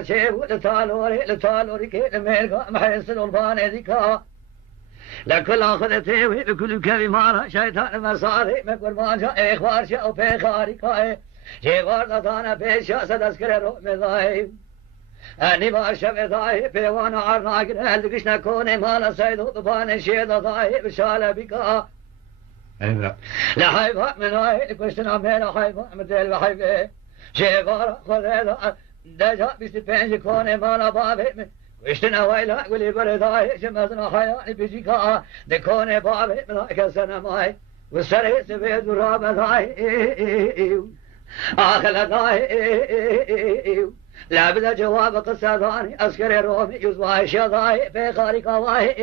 شيء لتالوري كي ميرقا محيصل البان ذيكا لكل أخذته بكل كلمة شيطان مساري مكل ما جاء إخبار شاء بخاري كاي جيغار دانا بيشا سدسكر رو مذاي أني بارشا مذاي بيوانا عرنا قرهل قشنا كوني مالا سيدو ببان شيدا ضاي بشالة بكا لحيبا من هاي كشنا ميلا حيبا مدل بحيبا جيغار خذيدا دجا بستبين كوني مالا بابي وشتنا ويلا قولي برداي شمسنا خيالي بجيكا دكوني بابي ملايكا سنة ماي والسري سبيد ورابة داي آخر داي لا بدا جواب قصة ثاني عسكري رومي يزواي شضاي في خاري كواي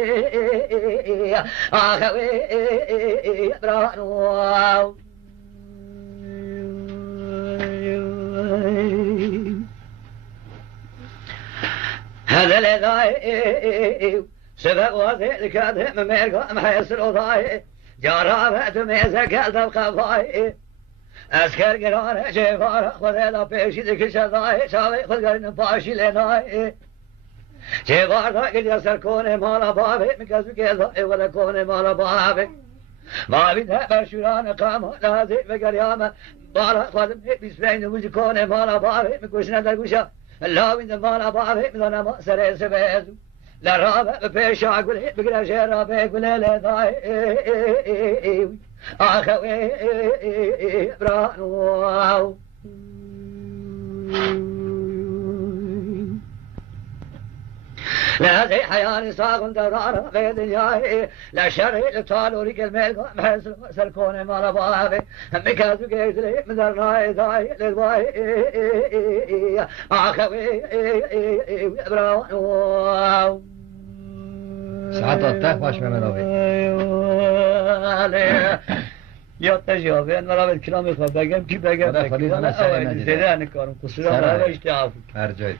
آخر برانو هذا لذاي سبق وثيق كاتم ميرقا محيصر وضاي جرابة ميزة كالتب خفاي أسكر قرانة شفارة خذيلا بيشي ذيك شضاي شاوي خذ قرن باشي لناي شفارة قد يسر كوني مالا بابي مكسو كيضاي ولا كوني مالا بابي ما بيدها برشوران قامة لازي بقريامة بارا خادم بسبين وجه كوني مالا بابي مكوشنا درقوشا لا وين مالا بابي مدنا ما سري سبيزو لا رابع بيشا قولي بقرا شيرا بيقولي لذاي آخوي برانو لا زي حياني صاغن دورارا في دنياي لا شري لطالوري كالميلقا محسن سلكوني مالا بابي مكازو قيزلي مدرناي داي للواي آخوي برانو ساعت آتاق باش ممنوی یادش یابه مرا به کلام خود بگم کی بگم خدا خلیل همه سری ندیده زده انکارم قصورم برای اشتعاف هر جایت